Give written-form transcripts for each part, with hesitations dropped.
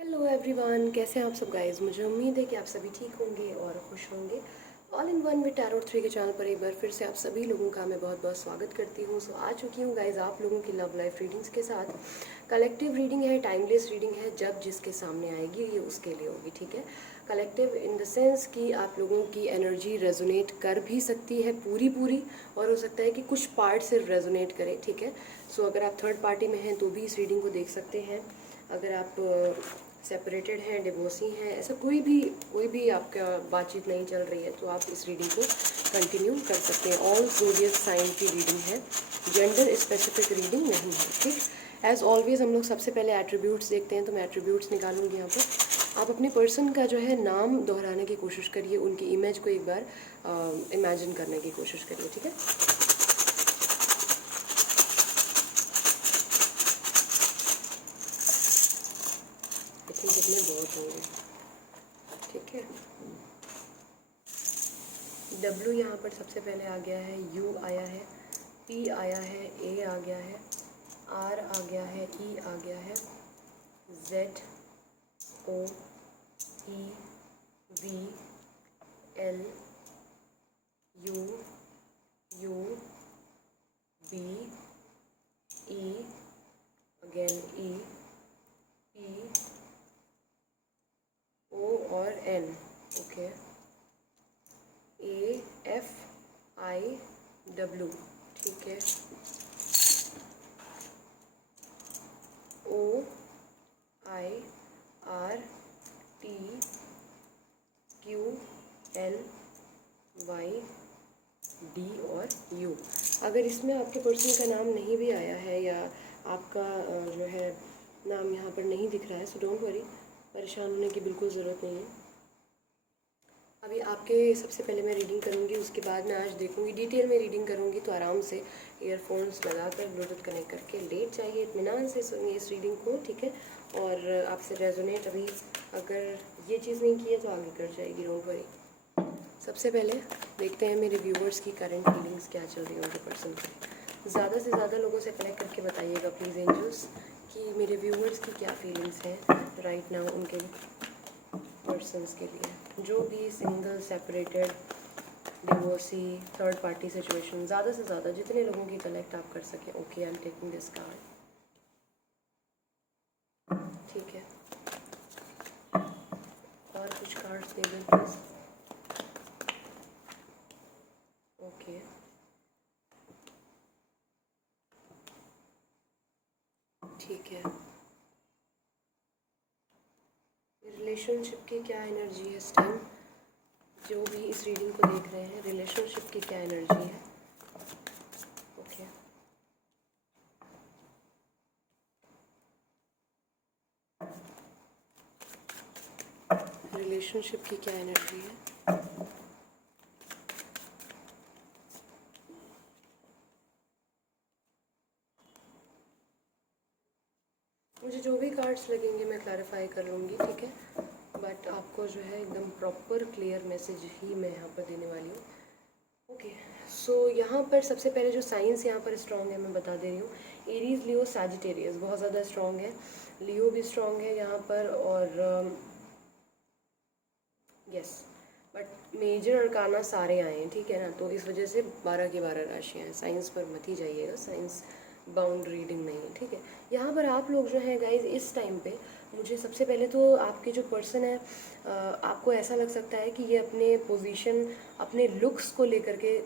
Hello everyone, कैसे हैं आप सब गाइस। मुझे उम्मीद है कि आप सभी ठीक होंगे और खुश होंगे। All in one with tarot 3 के चैनल पर एक बार फिर से आप सभी लोगों का मैं बहुत बहुत स्वागत करती हूँ। सो आ चुकी हूँ गाइस आप लोगों की लव लाइफ रीडिंग्स के साथ। कलेक्टिव रीडिंग है, टाइमलेस रीडिंग है, जब जिसके सामने आएगी ये उसके लिए होगी, ठीक है। कलेक्टिव इन द सेंस कि आप लोगों की एनर्जी रेजोनेट कर भी सकती है पूरी पूरी, और हो सकता है कि कुछ पार्ट सिर्फ रेजोनेट करे, ठीक है। सो अगर आप थर्ड पार्टी में हैं तो भी इस रीडिंग को देख सकते हैं। अगर आप सेपरेटेड हैं, डिवोर्सी हैं, ऐसा कोई भी आपका बातचीत नहीं चल रही है तो आप इस रीडिंग को कंटिन्यू कर सकते हैं। ऑल ज़ोडियक साइन की रीडिंग है, जेंडर स्पेसिफिक रीडिंग नहीं है, ठीक। एज ऑलवेज हम लोग सबसे पहले एट्रीब्यूट्स देखते हैं, तो मैं एट्रीब्यूट्स निकालूंगी यहाँ पर। आप अपने पर्सन का जो है नाम दोहराने की कोशिश करिए, उनकी इमेज को एक बार इमेजिन करने की कोशिश करिए, ठीक है। आई थिंक इतने बहुत होंगे, ठीक है। डब्ल्यू यहाँ पर सबसे पहले आ गया है, यू आया है, पी आया है, ए आ गया है, आर आ गया है, ई आ गया है, Z, O, E, V, L, U, U, B, E, again E, P, O और N, okay. A, F, I, W, ठीक है। O, I, R, T, Q, L, Y, D और यू। अगर इसमें आपके पर्सन का नाम नहीं भी आया है या आपका जो है नाम यहाँ पर नहीं दिख रहा है, सो डोंट वरी, परेशान होने की बिल्कुल ज़रूरत नहीं है। अभी आपके सबसे पहले मैं रीडिंग करूँगी, उसके बाद मैं आज देखूँगी, डिटेल में रीडिंग करूँगी, तो आराम से ईयरफोन्स लगाकर ब्लूटूथ कनेक्ट करके लेट जाइए, इत्मीनान से सुनिए इस रीडिंग को, ठीक है। और आपसे रेजोनेट अभी अगर ये चीज़ नहीं की है तो आगे कर जाएगी, डोंट वरी। सबसे पहले देखते हैं मेरे व्यूवर्स की करंट फीलिंग्स क्या चल रही है उनके पर्सन की। ज़्यादा से ज़्यादा लोगों से कनेक्ट करके बताइएगा प्लीज़ एंजल्स कि मेरे व्यूवर्स की क्या फीलिंग्स हैं राइट नाउ उनके पर्सन्स के लिए, जो भी single, separated, divorcee, third party situation, ज़्यादा से ज़्यादा जितने लोगों की कलेक्ट आप कर सकें। Okay, I am taking this card, ठीक है। और कुछ कार्ड्स दे दें प्लीज़। ओके, ठीक है। रिलेशनशिप की क्या एनर्जी है इस टाइम, जो भी इस रीडिंग को देख रहे हैं, रिलेशनशिप की क्या एनर्जी है। ओके, रिलेशनशिप की क्या एनर्जी है। मुझे जो भी कार्ड्स लगेंगे मैं क्लैरिफाई कर लूँगी, ठीक है। बट आपको जो है एकदम प्रॉपर क्लियर मैसेज ही मैं यहाँ पर देने वाली हूँ। ओके, सो यहाँ पर सबसे पहले जो साइंस यहाँ पर स्ट्रॉन्ग है मैं बता दे रही हूँ। एरीज, लियो, सैजिटेरियस बहुत ज़्यादा स्ट्रॉन्ग है। लियो भी स्ट्रॉन्ग है यहाँ पर, और यस, बट मेजर अरकाना सारे आए हैं, ठीक है ना। तो इस वजह से 12 की 12 राशियाँ हैं। साइंस पर मत ही जाइएगा, साइंस बाउंड रीडिंग नहीं है, ठीक है। यहाँ पर आप लोग जो हैं गाइज इस टाइम पे, मुझे सबसे पहले तो आपके जो पर्सन है, आपको ऐसा लग सकता है कि ये अपने पोजीशन, अपने लुक्स को लेकर के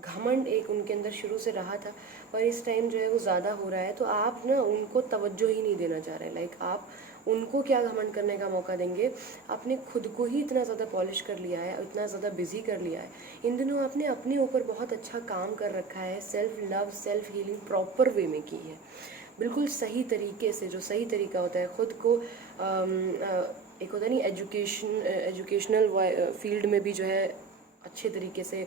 घमंड एक उनके अंदर शुरू से रहा था, पर इस टाइम जो है वो ज़्यादा हो रहा है। तो आप ना उनको तवज्जो ही नहीं देना चाह रहे, लाइक आप उनको क्या घमंड करने का मौका देंगे। आपने खुद को ही इतना ज़्यादा पॉलिश कर लिया है, इतना ज़्यादा बिजी कर लिया है। इन दिनों आपने अपने ऊपर बहुत अच्छा काम कर रखा है, self love, self healing proper way में की है, बिल्कुल सही तरीके से। जो सही तरीका होता है खुद को एक होता नहीं एजुकेशनल फील्ड में भी जो है अच्छे तरीके से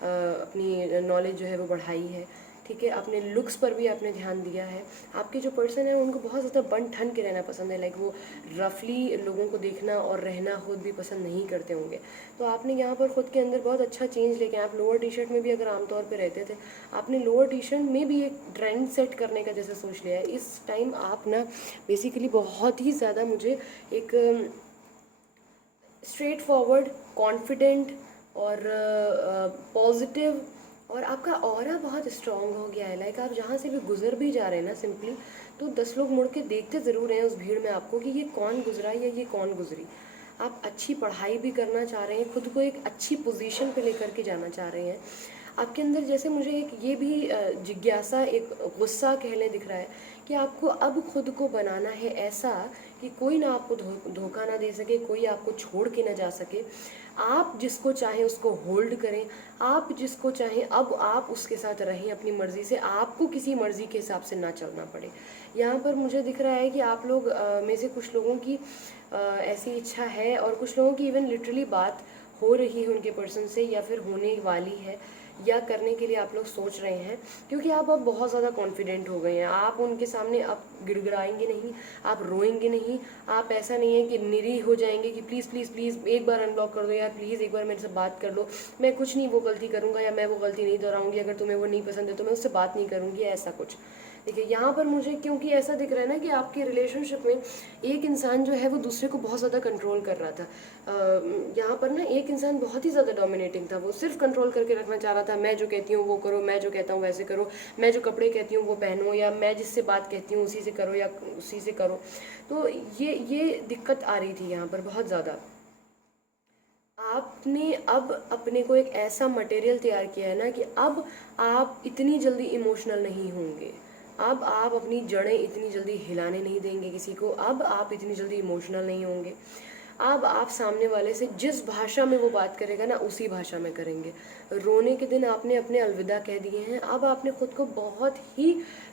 अपनी नॉलेज जो है वो बढ़ाई है, ठीक है, अपने लुक्स पर भी आपने ध्यान दिया है। आपके जो पर्सन है उनको बहुत ज़्यादा बन ठन के रहना पसंद है, लाइक वो रफली लोगों को देखना और रहना खुद भी पसंद नहीं करते होंगे। तो आपने यहाँ पर खुद के अंदर बहुत अच्छा चेंज लेके, आप लोअर टी शर्ट में भी अगर आमतौर पर रहते थे, आपने लोअर टी शर्ट में भी एक ट्रेंड सेट करने का जैसे सोच लिया है। इस टाइम आप ना बेसिकली बहुत ही ज़्यादा मुझे एक स्ट्रेट फॉरवर्ड, कॉन्फिडेंट और पॉजिटिव, और आपका ऑरा बहुत स्ट्रॉन्ग हो गया है। लाइक आप जहाँ से भी गुजर भी जा रहे हैं ना सिंपली, तो 10 लोग मुड़ के देखते ज़रूर हैं उस भीड़ में आपको कि ये कौन गुजरा या ये कौन गुजरी। आप अच्छी पढ़ाई भी करना चाह रहे हैं, खुद को एक अच्छी पोजीशन पे लेकर के जाना चाह रहे हैं। आपके अंदर जैसे मुझे एक ये भी जिज्ञासा, एक गुस्सा कहले दिख रहा है कि आपको अब खुद को बनाना है ऐसा कि कोई ना आपको धोखा ना दे सके, कोई आपको छोड़ के ना जा सके। आप जिसको चाहें उसको होल्ड करें, आप जिसको चाहें अब आप उसके साथ रहें अपनी मर्ज़ी से, आपको किसी मर्ज़ी के हिसाब से ना चलना पड़े। यहाँ पर मुझे दिख रहा है कि आप लोग में से कुछ लोगों की ऐसी इच्छा है, और कुछ लोगों की इवन लिटरली बात हो रही है उनके पर्सन से, या फिर होने वाली है, या करने के लिए आप लोग सोच रहे हैं, क्योंकि आप अब बहुत ज़्यादा कॉन्फिडेंट हो गए हैं। आप उनके सामने अब गिड़गिड़ाएंगे नहीं, आप रोएंगे नहीं, आप ऐसा नहीं है कि निरीह हो जाएंगे कि प्लीज़ प्लीज़ प्लीज़ एक बार अनब्लॉक कर दो यार, प्लीज़ एक बार मेरे से बात कर लो, मैं कुछ नहीं वो गलती करूँगा या मैं वो गलती नहीं दोहराऊंगी, अगर तुम्हें वो नहीं पसंद है तो मैं उससे बात नहीं करूँगी, ऐसा कुछ। देखिए यहाँ पर मुझे क्योंकि ऐसा दिख रहा है ना कि आपके रिलेशनशिप में एक इंसान जो है वो दूसरे को बहुत ज़्यादा कंट्रोल कर रहा था। यहाँ पर ना एक इंसान बहुत ही ज़्यादा डोमिनेटिंग था, वो सिर्फ कंट्रोल करके रखना चाह रहा था। मैं जो कहती हूँ वो करो, मैं जो कहता हूँ वैसे करो, मैं जो कपड़े कहती हूँ वो पहनो, या मैं जिससे बात कहती हूँ उसी से करो या उसी से करो। तो ये दिक्कत आ रही थी यहाँ पर बहुत ज़्यादा। आपने अब अपने को एक ऐसा मटेरियल तैयार किया है ना कि अब आप इतनी जल्दी इमोशनल नहीं होंगे, अब आप अपनी जड़ें इतनी जल्दी हिलाने नहीं देंगे किसी को, अब आप इतनी जल्दी इमोशनल नहीं होंगे। अब आप सामने वाले से जिस भाषा में वो बात करेगा ना उसी भाषा में करेंगे। रोने के दिन आपने अपने अलविदा कह दिए हैं। अब आपने खुद को बहुत ही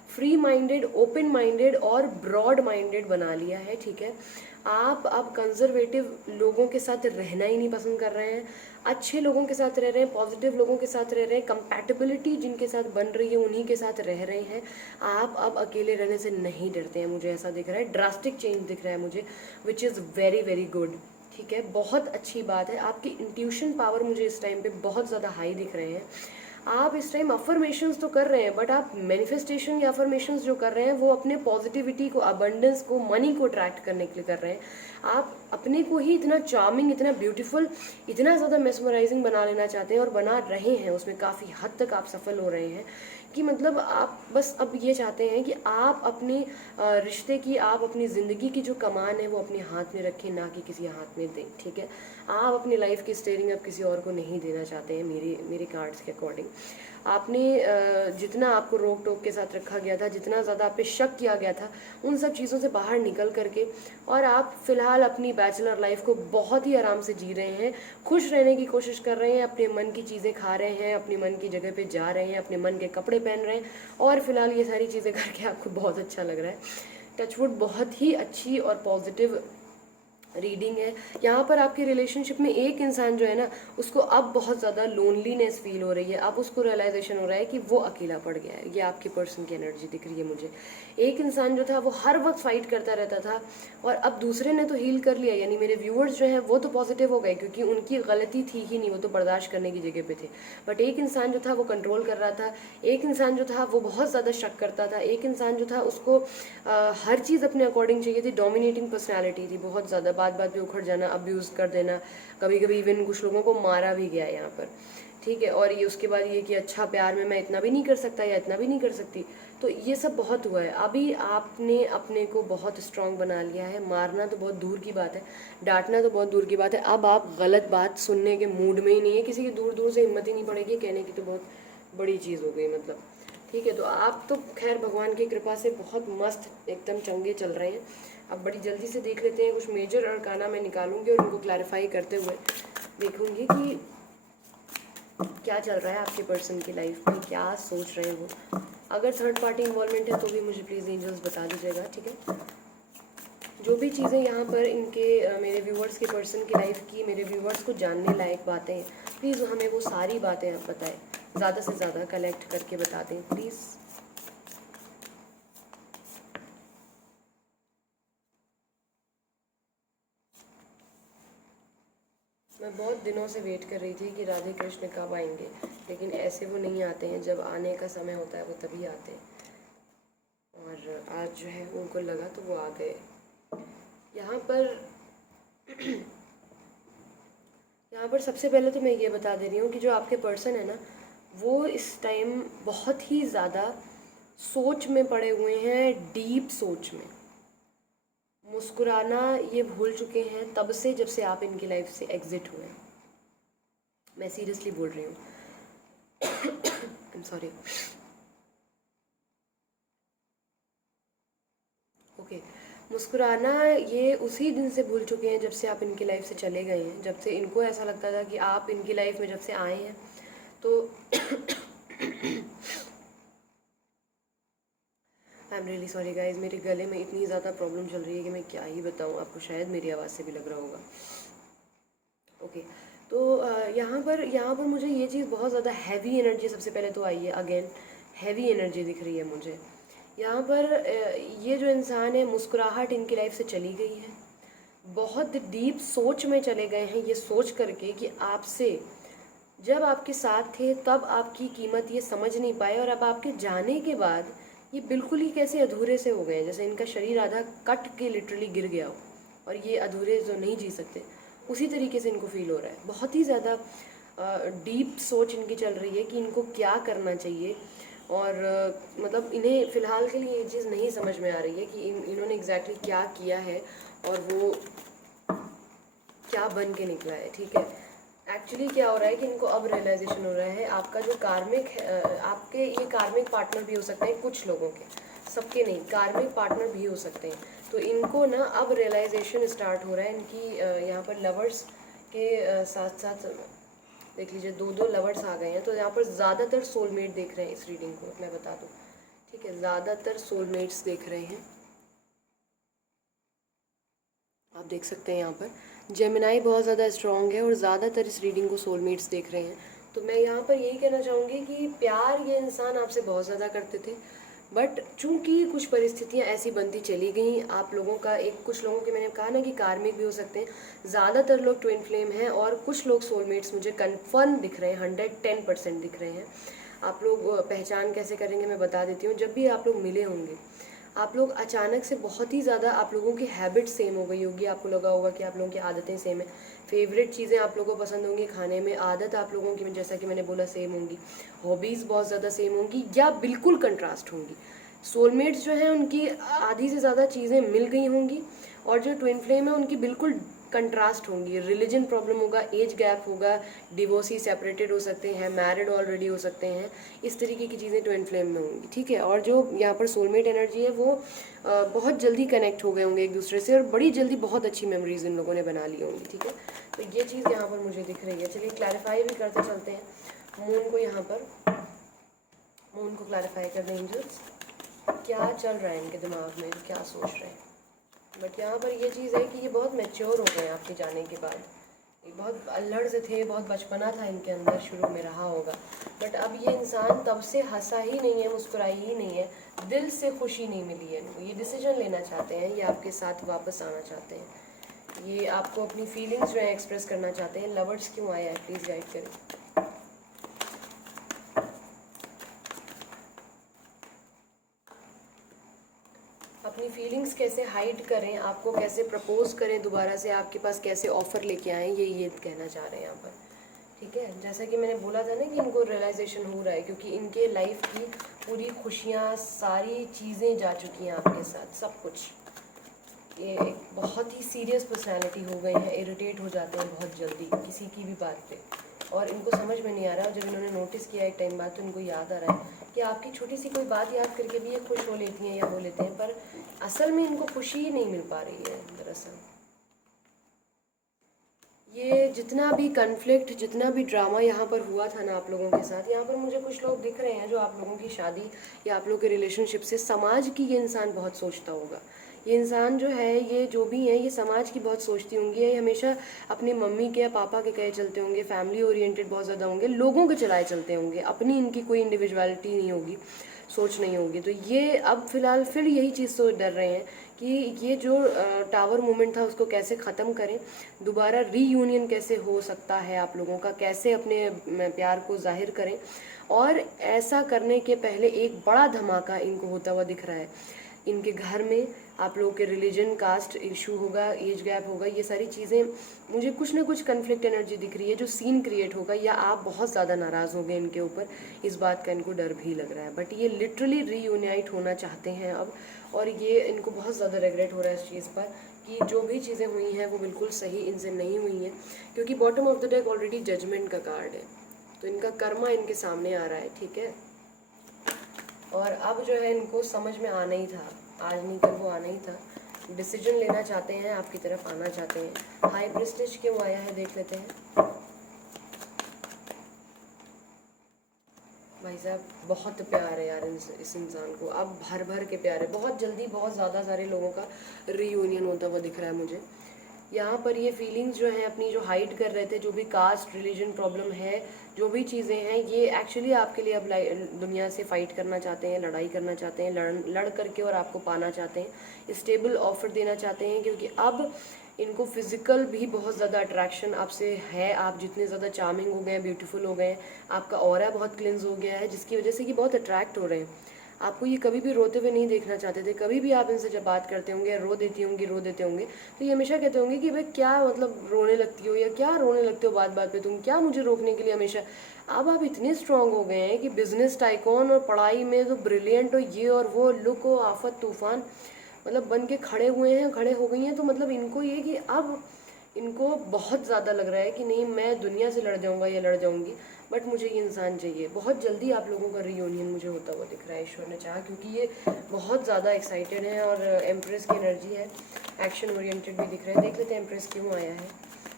फ्री माइंडेड, ओपन माइंडेड और ब्रॉड माइंडेड बना लिया है, ठीक है। आप अब कंजर्वेटिव लोगों के साथ रहना ही नहीं पसंद कर रहे हैं, अच्छे लोगों के साथ रह रहे हैं, पॉजिटिव लोगों के साथ रह रहे हैं, कंपैटिबिलिटी जिनके साथ बन रही है उन्हीं के साथ रह रहे हैं। आप अब अकेले रहने से नहीं डरते हैं, मुझे ऐसा दिख रहा है। ड्रास्टिक चेंज दिख रहा है मुझे, which is very very good, ठीक है, बहुत अच्छी बात है। आपकी इंट्यूशन पावर मुझे इस टाइम पे बहुत ज़्यादा हाई दिख रहे हैं। आप इस टाइम अफर्मेशंस तो कर रहे हैं, बट आप मैनिफेस्टेशन या अफर्मेशंस जो कर रहे हैं वो अपने पॉजिटिविटी को, अबंडेंस को, मनी को अट्रैक्ट करने के लिए कर रहे हैं। आप अपने को ही इतना चार्मिंग, इतना ब्यूटीफुल, इतना ज़्यादा मेस्मराइजिंग बना लेना चाहते हैं, और बना रहे हैं, उसमें काफ़ी हद तक आप सफल हो रहे हैं। कि मतलब आप बस अब ये चाहते हैं कि आप अपने रिश्ते की, आप अपनी ज़िंदगी की जो कमान है वो अपने हाथ में रखें, ना कि किसी हाथ में दें, ठीक है। आप अपनी लाइफ की स्टीयरिंग अब किसी और को नहीं देना चाहते हैं, मेरे कार्ड्स के अकॉर्डिंग। आपने जितना आपको रोक टोक के साथ रखा गया था, जितना ज़्यादा आप पे शक किया गया था, उन सब चीज़ों से बाहर निकल करके, और आप फ़िलहाल अपनी बैचलर लाइफ को बहुत ही आराम से जी रहे हैं, खुश रहने की कोशिश कर रहे हैं, अपने मन की चीज़ें खा रहे हैं, अपने मन की जगह पे जा रहे हैं, अपने मन के कपड़े पहन रहे हैं, और फिलहाल ये सारी चीज़ें करके आपको बहुत अच्छा लग रहा है। टचवुड, बहुत ही अच्छी और पॉजिटिव रीडिंग है। यहाँ पर आपके रिलेशनशिप में एक इंसान जो है ना, उसको अब बहुत ज़्यादा लोनलीनेस फील हो रही है, अब उसको रियलाइजेशन हो रहा है कि वो अकेला पड़ गया है। ये आपकी पर्सन की एनर्जी दिख रही है मुझे। एक इंसान जो था वो हर वक्त फाइट करता रहता था, और अब दूसरे ने तो हील कर लिया, यानी मेरे व्यूअर्स जो हैं वो तो पॉजिटिव हो गए, क्योंकि उनकी गलती थी ही नहीं, वो तो बर्दाश्त करने की जगह पे थे। बट एक इंसान जो था वो कंट्रोल कर रहा था, एक इंसान जो था वो बहुत ज़्यादा शक करता था, एक इंसान जो था उसको हर चीज़ अपने अकॉर्डिंग चाहिए थी, डोमिनेटिंग पर्सनैलिटी थी बहुत ज़्यादा, बात बात पे उखड़ जाना, अब्यूज़ कर देना, कभी कभी इवन कुछ लोगों को मारा भी गया यहाँ पर, ठीक है। और ये उसके बाद ये कि अच्छा प्यार में मैं इतना भी नहीं कर सकता या इतना भी नहीं कर सकती, तो ये सब बहुत हुआ है। अभी आपने अपने को बहुत स्ट्रांग बना लिया है। मारना तो बहुत दूर की बात है, डांटना तो बहुत दूर की बात है, अब आप गलत बात सुनने के मूड में ही नहीं है, किसी की दूर दूर से हिम्मत ही नहीं पड़ेगी, कहने की तो बहुत बड़ी चीज़ हो गई मतलब, ठीक है। तो आप तो खैर भगवान की कृपा से बहुत मस्त एकदम चंगे चल रहे हैं। अब बड़ी जल्दी से देख लेते हैं, कुछ मेजर अरकाना मैं निकालूंगी और उनको क्लैरिफाई करते हुए देखूंगी कि क्या चल रहा है आपके पर्सन की लाइफ में, क्या सोच रहे हो। अगर थर्ड पार्टी इन्वॉल्वमेंट है तो भी मुझे प्लीज़ एंजल्स बता दीजिएगा, ठीक है। जो भी चीज़ें यहाँ पर इनके मेरे व्यूवर्स के पर्सन की लाइफ की, मेरे व्यूवर्स को जानने लायक बातें हैं, प्लीज़ हमें वो सारी बातें आप बताएं। ज़्यादा से ज़्यादा कलेक्ट करके बता दें प्लीज़। मैं बहुत दिनों से वेट कर रही थी कि राधे कृष्ण कब आएंगे, लेकिन ऐसे वो नहीं आते हैं, जब आने का समय होता है वो तभी आते हैं। और आज जो है उनको लगा तो वो आ गए। यहाँ पर यहाँ पर सबसे पहले तो मैं ये बता दे रही हूँ कि जो आपके पर्सन है ना, वो इस टाइम बहुत ही ज़्यादा सोच में पड़े हुए हैं, डीप सोच में। मुस्कुराना ये भूल चुके हैं तब से, जब से आप इनकी लाइफ से एग्जिट हुए। मैं सीरियसली बोल रही हूँ। I am sorry. ओके, मुस्कुराना ये उसी दिन से भूल चुके हैं जब से आप इनकी लाइफ से चले गए हैं, जब से इनको ऐसा लगता था कि आप इनकी लाइफ में जब से आए हैं तो I am really sorry guys, मेरे गले में इतनी ज़्यादा प्रॉब्लम चल रही है कि मैं क्या ही बताऊँ आपको, शायद मेरी आवाज़ से भी लग रहा होगा। ओके, तो यहाँ पर मुझे ये चीज़ बहुत ज़्यादा हैवी एनर्जी सबसे पहले तो आई है। अगेन हैवी एनर्जी दिख रही है मुझे यहाँ पर। ये जो इंसान है, मुस्कुराहट इनकी लाइफ से चली गई है, बहुत डीप सोच में चले गए हैं, ये सोच करके कि आपसे जब आपके साथ थे तब आपकी कीमत ये समझ नहीं पाए, और अब आपके जाने के बाद ये बिल्कुल ही कैसे अधूरे से हो गए, जैसे इनका शरीर आधा कट के लिटरली गिर गया हो और ये अधूरे जो नहीं जी सकते, उसी तरीके से इनको फील हो रहा है। बहुत ही ज़्यादा डीप सोच इनकी चल रही है कि इनको क्या करना चाहिए, और मतलब इन्हें फ़िलहाल के लिए ये चीज़ नहीं समझ में आ रही है कि इन्होंने एग्जैक्टली क्या किया है और वो क्या बन के निकला है। ठीक है, एक्चुअली क्या हो रहा है कि इनको अब रियलाइजेशन हो रहा है, आपका जो कार्मिक है, आपके ये कार्मिक पार्टनर भी हो सकते हैं कुछ लोगों के, सबके नहीं, कार्मिक पार्टनर भी हो सकते हैं। तो इनको ना अब रियलाइजेशन स्टार्ट हो रहा है इनकी। यहाँ पर लवर्स के साथ साथ देख लीजिए, दो लवर्स आ गए हैं, तो यहाँ पर ज़्यादातर सोलमेट देख रहे हैं इस रीडिंग को, मैं बता दूँ। ठीक है, ज़्यादातर सोलमेट्स देख रहे हैं, आप देख सकते हैं यहाँ पर जेमिनाई बहुत ज़्यादा स्ट्रॉन्ग है और ज़्यादातर इस रीडिंग को सोलमेट्स देख रहे हैं। तो मैं यहाँ पर यही कहना चाहूँगी कि प्यार ये इंसान आपसे बहुत ज़्यादा करते थे, बट चूंकि कुछ परिस्थितियाँ ऐसी बनती चली गई आप लोगों का, एक कुछ लोगों के मैंने कहा ना कि कार्मिक भी हो सकते हैं, ज़्यादातर लोग ट्विन फ्लेम हैं और कुछ लोग सोलमेट्स मुझे कन्फर्म दिख रहे हैं, 110% दिख रहे हैं। आप लोग पहचान कैसे करेंगे मैं बता देती हूँ। जब भी आप लोग मिले होंगे, आप लोग अचानक से बहुत ही ज़्यादा आप लोगों की हैबिट सेम हो गई होगी, आपको लगा होगा कि आप लोगों की आदतें सेम है, फेवरेट चीज़ें आप लोगों को पसंद होंगी खाने में, आदत आप लोगों की जैसा कि मैंने बोला सेम होंगी, हॉबीज़ बहुत ज़्यादा सेम होंगी या बिल्कुल कंट्रास्ट होंगी। सोलमेट्स जो हैं उनकी आधी से ज़्यादा चीज़ें मिल गई होंगी, और जो ट्विन फ्लेम है उनकी बिल्कुल कंट्रास्ट होंगी। रिलीजन प्रॉब्लम होगा, एज गैप होगा, डिवोर्सी सेपरेटेड हो सकते हैं, मैरिड ऑलरेडी हो सकते हैं, इस तरीके की चीज़ें ट्विन फ्लेम में होंगी। ठीक है, और जो यहाँ पर सोलमेट एनर्जी है वो बहुत जल्दी कनेक्ट हो गए होंगे एक दूसरे से, और बड़ी जल्दी बहुत अच्छी मेमोरीज इन लोगों ने बना ली होंगी। ठीक है, तो ये चीज़ यहाँ पर मुझे दिख रही है। चलिए क्लैरिफाई भी करते चलते हैं मून को, यहाँ पर मून को क्लैरिफाई कर दें एंजल्स, क्या चल रहा है इनके दिमाग में, क्या सोच रहे हैं। बट यहाँ पर ये चीज़ है कि ये बहुत मैच्योर हो गए हैं आपके जाने के बाद। ये बहुत अल्हड़ से थे, बहुत बचपना था इनके अंदर, शुरू में रहा होगा, बट अब ये इंसान तब से हंसा ही नहीं है, मुस्कुराई ही नहीं है, दिल से खुशी नहीं मिली है इनको। ये डिसीजन लेना चाहते हैं, ये आपके साथ वापस आना चाहते हैं, ये आपको अपनी फीलिंग्स जो है एक्सप्रेस करना चाहते हैं। लवर्स क्यों आया है, प्लीज़ गाइड करें। अपनी फीलिंग्स कैसे हाइड करें, आपको कैसे प्रपोज करें दोबारा से, आपके पास कैसे ऑफ़र लेके आएँ, ये कहना चाह रहे हैं यहाँ पर। ठीक है, जैसा कि मैंने बोला था ना कि इनको रियलाइजेशन हो रहा है, क्योंकि इनके लाइफ की पूरी खुशियाँ, सारी चीज़ें जा चुकी हैं आपके साथ, सब कुछ। ये एक बहुत ही सीरियस पर्सनैलिटी हो गए हैं, इरिटेट हो जाते हैं बहुत जल्दी किसी की भी बात पे, और इनको समझ में नहीं आ रहा। और जब इन्होंने नोटिस किया एक टाइम बाद, तो इनको याद आ रहा है कि आपकी छोटी सी कोई बात याद करके भी ये खुश हो लेती हैं या हो लेते हैं, पर असल में इनको खुशी ही नहीं मिल पा रही है दरअसल। ये जितना भी कन्फ्लिक्ट, जितना भी ड्रामा यहाँ पर हुआ था ना आप लोगों के साथ, यहाँ पर मुझे कुछ लोग दिख रहे हैं जो आप लोगों की शादी या आप लोगों के रिलेशनशिप से समाज की ये इंसान बहुत सोचता होगा। ये इंसान जो है, ये जो भी है, ये समाज की बहुत सोचती होंगी, ये हमेशा अपनी मम्मी के या पापा के कहे चलते होंगे, फैमिली ओरिएंटेड बहुत ज़्यादा होंगे, लोगों के चलाए चलते होंगे, अपनी इनकी कोई इंडिविजुअलिटी नहीं होगी, सोच नहीं होगी। तो ये अब फिलहाल फिर यही चीज़ से डर रहे हैं कि ये जो टावर मूवमेंट था उसको कैसे ख़त्म करें, दोबारा रीयूनियन कैसे हो सकता है आप लोगों का, कैसे अपने प्यार को जाहिर करें। और ऐसा करने के पहले एक बड़ा धमाका इनको होता हुआ दिख रहा है। इनके घर में आप लोगों के रिलीजन, कास्ट इशू होगा, एज गैप होगा, ये सारी चीज़ें मुझे कुछ ना कुछ कन्फ्लिक्ट एनर्जी दिख रही है, जो सीन क्रिएट होगा, या आप बहुत ज़्यादा नाराज़ हो गए इनके ऊपर, इस बात का इनको डर भी लग रहा है। बट ये लिटरली रीयूनाइट होना चाहते हैं अब, और ये इनको बहुत ज़्यादा रिग्रेट हो रहा है इस चीज़ पर कि जो भी चीज़ें हुई हैं वो बिल्कुल सही इनसे नहीं हुई हैं, क्योंकि bottom of the deck already judgement का कार्ड है, तो इनका कर्मा इनके सामने आ रहा है, ठीक है। और अब जो है इनको समझ में आना ही था, आज नहीं कल वो आना ही था, डिसीजन लेना चाहते हैं, आपकी तरफ आना चाहते हैं। हाई प्रेस्टीज क्यों आया है देख लेते हैं। भाई साहब बहुत प्यार है यार इस इंसान को, अब भर भर के प्यार है, बहुत जल्दी बहुत ज़्यादा सारे लोगों का रीयूनियन होता हुआ दिख रहा है मुझे यहाँ पर। ये फीलिंग्स जो हैं अपनी, जो हाइड कर रहे थे, जो भी कास्ट रिलीजन प्रॉब्लम है, जो भी चीज़ें हैं, ये एक्चुअली आपके लिए अब दुनिया से फाइट करना चाहते हैं, लड़ाई करना चाहते हैं, लड़ करके और आपको पाना चाहते हैं, स्टेबल ऑफर देना चाहते हैं, क्योंकि अब इनको फिजिकल भी बहुत ज़्यादा अट्रैक्शन आपसे है। आप जितने ज़्यादा चार्मिंग हो गए हैं, ब्यूटीफुल हो गए हैं, आपका ऑरा बहुत क्लिंज हो गया है, जिसकी वजह से कि बहुत अट्रैक्ट हो रहे हैं आपको। ये कभी भी रोते हुए नहीं देखना चाहते थे, कभी भी आप इनसे जब बात करते होंगे, रो देती होंगी, रो देते होंगे, तो ये हमेशा कहते होंगे कि भाई क्या मतलब रोने लगती हो, या क्या रोने लगते हो बात बात पे, तुम क्या मुझे रोकने के लिए हमेशा। अब आप इतने स्ट्रांग हो गए हैं कि बिजनेस टाइकॉन और पढ़ाई में तो ब्रिलियंट हो, ये और वो, लुक हो, आफत तूफान, मतलब बन के खड़े हुए हैं, खड़े हो गई हैं। तो मतलब इनको ये कि अब इनको बहुत ज़्यादा लग रहा है कि नहीं, मैं दुनिया से लड़ जाऊंगा या लड़ जाऊंगी, बट मुझे ये इंसान चाहिए। बहुत जल्दी आप लोगों का रीयूनियन मुझे होता हुआ दिख रहा है, ईश्वर ने चाहा, क्योंकि ये बहुत ज़्यादा एक्साइटेड हैं और एम्प्रेस की एनर्जी है, एक्शन ओरिएंटेड भी दिख रहे हैं। देख लेते हैं एम्प्रेस क्यों आया है।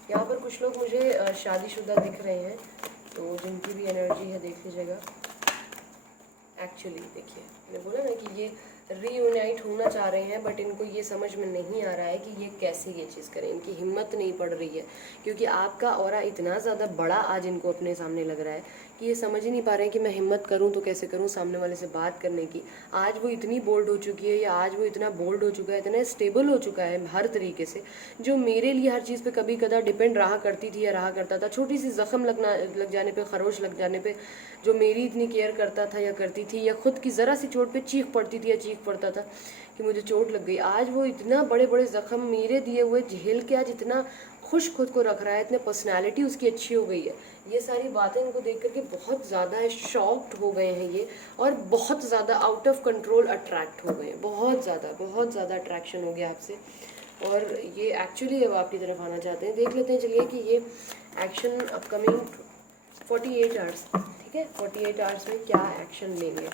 यहाँ पर कुछ लोग मुझे शादीशुदा दिख रहे हैं, तो जिनकी भी एनर्जी है देख लीजिएगा। एक्चुअली देखिए, मैंने बोला ना कि ये रीयूनाइट होना चाह रहे हैं, बट इनको ये समझ में नहीं आ रहा है कि ये कैसे ये चीज़ करें, इनकी हिम्मत नहीं पड़ रही है, क्योंकि आपका ऑरा इतना ज़्यादा बड़ा आज इनको अपने सामने लग रहा है कि ये समझ ही नहीं पा रहे हैं कि मैं हिम्मत करूं तो कैसे करूं सामने वाले से बात करने की। आज वो इतनी बोल्ड हो चुकी है, या आज वो इतना बोल्ड हो चुका है, इतना स्टेबल हो चुका है हर तरीके से, जो मेरे लिए हर चीज़ पे कभी कदा डिपेंड रहा करती थी या रहा करता था। छोटी सी जख्म लग जाने पे, खरोच लग जाने पे, जो मेरी इतनी केयर करता था या करती थी, या खुद की ज़रा सी चोट पे चीख पड़ती थी या चीख पड़ता था कि मुझे चोट लग गई, आज वो इतना बड़े बड़े जख्म मेरे दिए हुए झेल के आज इतना खुश खुद को रख रहा है, इतने पर्सनैलिटी उसकी अच्छी हो गई है। ये सारी बातें इनको देख करके बहुत ज़्यादा शॉक्ड हो गए हैं ये, और बहुत ज़्यादा आउट ऑफ कंट्रोल अट्रैक्ट हो गए, बहुत ज़्यादा अट्रैक्शन हो गया आपसे, और ये एक्चुअली अब आपकी तरफ आना चाहते हैं। देख लेते हैं चलिए कि ये एक्शन अपकमिंग 48 आवर्स, ठीक है, 48 आवर्स में क्या एक्शन लेंगे,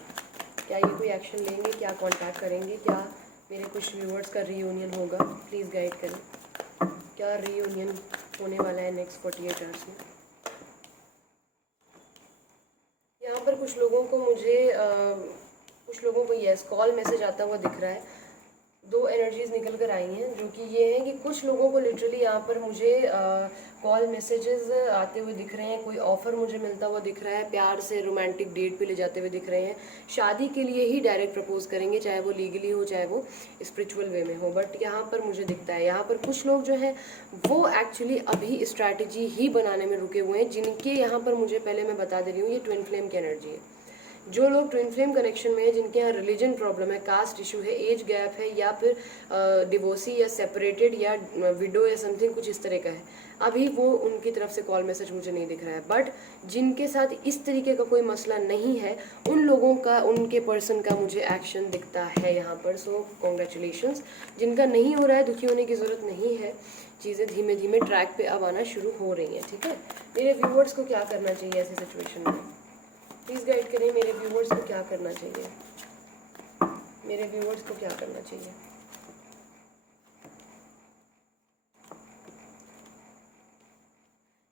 क्या ये कोई एक्शन लेंगे, क्या कांटेक्ट करेंगे, क्या मेरे कुछ व्यूअर्स का रीयूनियन होगा, प्लीज़ गाइड करें, क्या रीयूनियन होने वाला है नेक्स्ट 48 आवर्स में। यहाँ पर कुछ लोगों को मुझे कुछ लोगों को येस कॉल मैसेज आता हुआ दिख रहा है। दो एनर्जीज निकल कर आई हैं, जो कि ये है कि कुछ लोगों को लिटरली यहाँ पर मुझे कॉल मैसेजेस आते हुए दिख रहे हैं, कोई ऑफ़र मुझे मिलता हुआ दिख रहा है, प्यार से रोमांटिक डेट पे ले जाते हुए दिख रहे हैं, शादी के लिए ही डायरेक्ट प्रपोज करेंगे, चाहे वो लीगली हो चाहे वो स्पिरिचुअल वे में हो। बट यहाँ पर मुझे दिखता है, यहाँ पर कुछ लोग जो हैं वो एक्चुअली अभी स्ट्रैटेजी ही बनाने में रुके हुए हैं, जिनके यहाँ पर मुझे पहले मैं बता दे रही हूँ, ये ट्विन फ्लेम की एनर्जी है। जो लोग ट्विन फ्लेम कनेक्शन में है, जिनके यहाँ रिलीजन प्रॉब्लम है, कास्ट इशू है, एज गैप है, या फिर डिवोर्सी या सेपरेटेड या विडो या समथिंग कुछ इस तरह का है, अभी वो उनकी तरफ से कॉल मैसेज मुझे नहीं दिख रहा है। बट जिनके साथ इस तरीके का कोई मसला नहीं है, उन लोगों का, उनके पर्सन का मुझे एक्शन दिखता है यहाँ पर। सो कॉन्ग्रेचुलेशंस। जिनका नहीं हो रहा है, दुखी होने की ज़रूरत नहीं है, चीज़ें धीमे धीमे ट्रैक पे अब आना शुरू हो रही हैं, ठीक है। मेरे व्यूअर्स को क्या करना चाहिए ऐसी सिचुएशन में, प्लीज़ गाइड करें, मेरे व्यूअर्स को क्या करना चाहिए, मेरे व्यूअर्स को क्या करना चाहिए।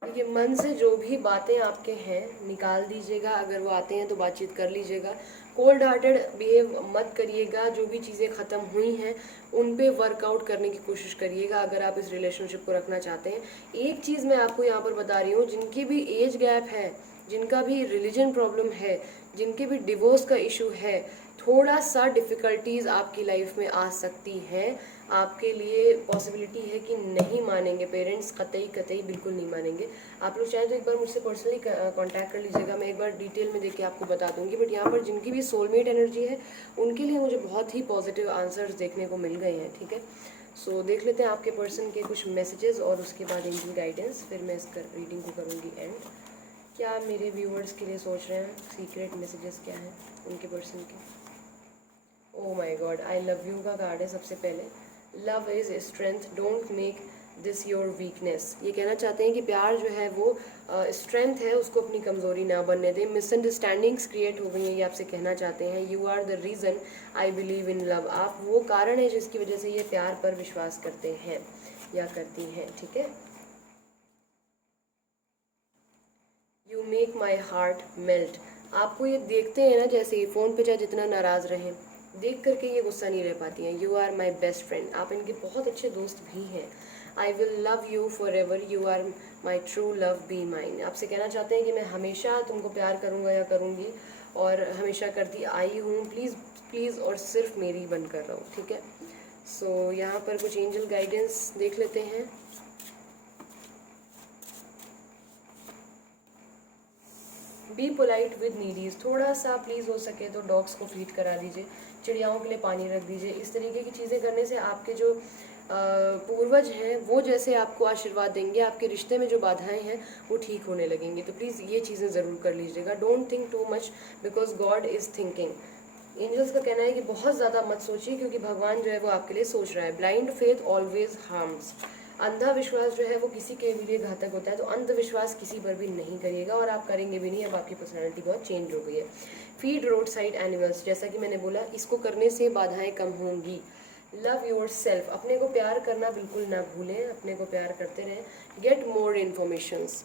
ये मन से जो भी बातें आपके हैं निकाल दीजिएगा, अगर वो आते हैं तो बातचीत कर लीजिएगा। कोल्ड हार्टेड बिहेव मत करिएगा, जो भी चीज़ें ख़त्म हुई हैं उन पे वर्कआउट करने की कोशिश करिएगा अगर आप इस रिलेशनशिप को रखना चाहते हैं। एक चीज़ मैं आपको यहाँ पर बता रही हूँ, जिनकी भी एज गैप है, जिनका भी रिलीजन प्रॉब्लम है, जिनके भी डिवोर्स का इशू है, थोड़ा सा डिफ़िकल्टीज़ आपकी लाइफ में आ सकती हैं। आपके लिए पॉसिबिलिटी है कि नहीं मानेंगे पेरेंट्स, कतई कतई बिल्कुल नहीं मानेंगे। आप लोग चाहें तो एक बार मुझसे पर्सनली कांटेक्ट कर लीजिएगा, मैं एक बार डिटेल में देख के आपको बता दूंगी। बट यहाँ पर जिनकी भी सोलमेट एनर्जी है उनके लिए मुझे बहुत ही पॉजिटिव आंसर्स देखने को मिल गए हैं। ठीक है, सो देख लेते हैं आपके पर्सन के कुछ मैसेजेस और उसके बाद इनकी गाइडेंस, फिर मैं इसका रीडिंग को करूँगी एंड। क्या मेरे व्यूअर्स के लिए सोच रहे हैं, सीक्रेट मैसेजेस क्या हैं उनके पर्सन के। ओ माई गॉड, आई लव यू का कार्ड है सबसे पहले। Love is strength, don't make this your weakness. ये कहना चाहते हैं कि प्यार जो है वो स्ट्रेंथ है, उसको अपनी कमज़ोरी ना बनने दें। मिसअंडरस्टैंडिंग्स क्रिएट हो गई हैं, ये आपसे कहना चाहते हैं। You are the reason I believe in love, आप वो कारण है जिसकी वजह से ये प्यार पर विश्वास करते हैं या करती हैं। ठीक है, you make my heart melt, आपको ये देखते हैं ना, जैसे ही फ़ोन पे चाहे जितना नाराज़ रहें, देख करके ये गुस्सा नहीं रह पाती हैं। You are my best friend, आप इनके बहुत अच्छे दोस्त भी हैं। I will love you forever, you are my true love, be mine, आपसे कहना चाहते हैं कि मैं हमेशा तुमको प्यार करूँगा या करूँगी और हमेशा करती आई हूँ, प्लीज़ प्लीज़ और सिर्फ मेरी बनकर रहो। ठीक है, सो यहाँ पर कुछ एंजल गाइडेंस देख लेते हैं। बी पोलाइट विद नीडीज, थोड़ा सा प्लीज़ हो सके तो डॉग्स को फीड करा दीजिए, चिड़ियाओं के लिए पानी रख दीजिए। इस तरीके की चीज़ें करने से आपके जो पूर्वज हैं वो जैसे आपको आशीर्वाद देंगे, आपके रिश्ते में जो बाधाएं हैं वो ठीक होने लगेंगी। तो प्लीज़ ये चीज़ें ज़रूर कर लीजिएगा। Don't think too much because God is thinking. Angels का कहना है कि बहुत ज़्यादा मत सोचिए क्योंकि भगवान जो है वो आपके लिए सोच रहा है। ब्लाइंड फेथ ऑलवेज हार्म्स, अंधा विश्वास जो है वो किसी के लिए घातक होता है, तो अंधविश्वास किसी पर भी नहीं करिएगा और आप करेंगे भी नहीं। अब आपकी पर्सनालिटी बहुत चेंज हो गई है। फीड रोड साइड एनिमल्स, जैसा कि मैंने बोला, इसको करने से बाधाएं कम होंगी। लव योर सेल्फ, अपने को प्यार करना बिल्कुल ना भूलें, अपने को प्यार करते रहें। गेट मोर इन्फॉर्मेशंस,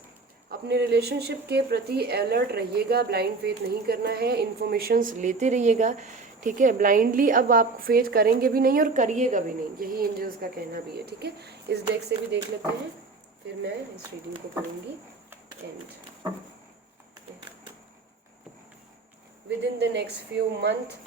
अपने रिलेशनशिप के प्रति अलर्ट रहिएगा, ब्लाइंड फेथ नहीं करना है, इन्फॉर्मेशंस लेते रहिएगा। ठीक है, ब्लाइंडली अब आप फेथ करेंगे भी नहीं और करिएगा भी नहीं, यही एंजल्स का कहना भी है। ठीक है, इस डेक से भी देख लेते हैं, फिर मैं इस रीडिंग को करूँगी end. Within the next few month,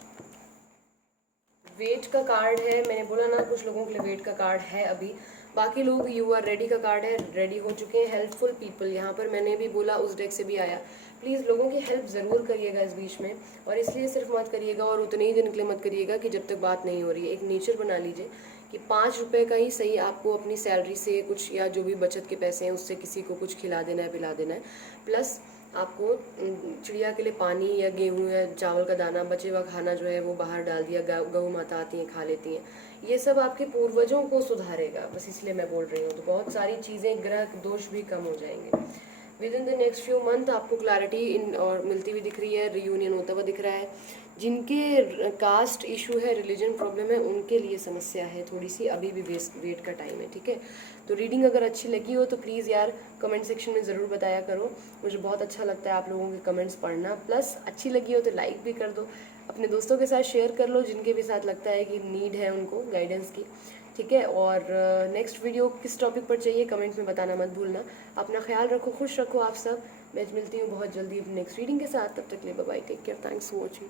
wait का कार्ड है, मैंने बोला ना कुछ लोगों के लिए वेट का कार्ड है अभी, बाकी लोग यू आर रेडी का कार्ड है, रेडी हो चुके हैं। हेल्पफुल पीपल, यहाँ पर मैंने भी बोला उस डेक से भी आया। प्लीज़ लोगों की हेल्प ज़रूर करिएगा इस बीच में, और इसलिए सिर्फ मत करिएगा और उतने ही दिन के लिए मत करिएगा कि जब तक बात नहीं हो रही है। एक नेचर बना लीजिए कि 5 रुपये का ही सही आपको अपनी सैलरी से कुछ या जो भी बचत के पैसे हैं उससे किसी को कुछ खिला देना है, पिला देना है। प्लस आपको चिड़िया के लिए पानी या गेहूँ या चावल का दाना, बचे हुआ खाना जो है वो बाहर डाल दिया, गौ माता आती हैं खा लेती हैं। ये सब आपके पूर्वजों को सुधारेगा, बस इसलिए मैं बोल रही हूँ। तो बहुत सारी चीज़ें, ग्रह दोष भी कम हो जाएंगे। With in the next few month आपको क्लैरिटी इन और मिलती हुई दिख रही है, रियूनियन होता हुआ दिख रहा है। जिनके कास्ट इशू है, रिलीजन प्रॉब्लम है, उनके लिए समस्या है थोड़ी सी, अभी भी वेट का टाइम है। ठीक है, तो रीडिंग अगर अच्छी लगी हो तो प्लीज़ यार कमेंट सेक्शन में ज़रूर बताया करो, मुझे बहुत अच्छा लगता है आप लोगों के कमेंट्स पढ़ना। प्लस अच्छी लगी हो तो लाइक भी कर दो, अपने दोस्तों के साथ शेयर कर लो जिनके भी साथ लगता है कि नीड है उनको गाइडेंस की। ठीक है, और नेक्स्ट वीडियो किस टॉपिक पर चाहिए कमेंट में बताना मत भूलना। अपना ख्याल रखो, खुश रखो आप सब। मैं मिलती हूँ बहुत जल्दी अपनी नेक्स्ट रीडिंग के साथ, तब तक के लिए bye bye, take care, thanks for watching.